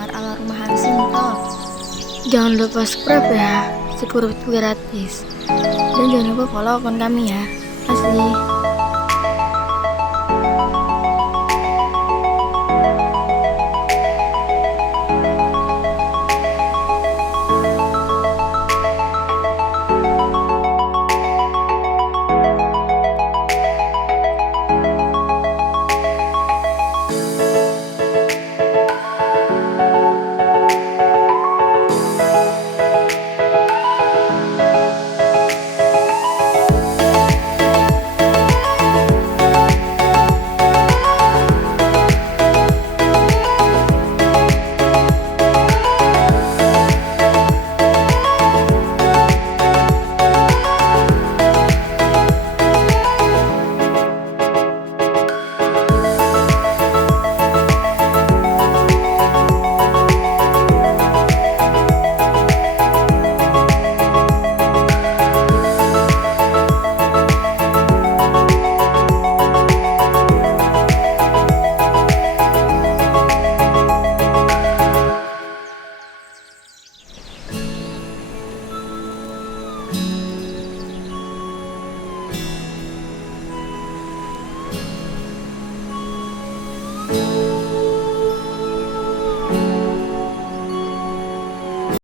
kamar ala rumahan Simpel. Jangan lupa subscribe ya, subscribe itu gratis. Dan jangan lupa follow akun kami ya. Kasih.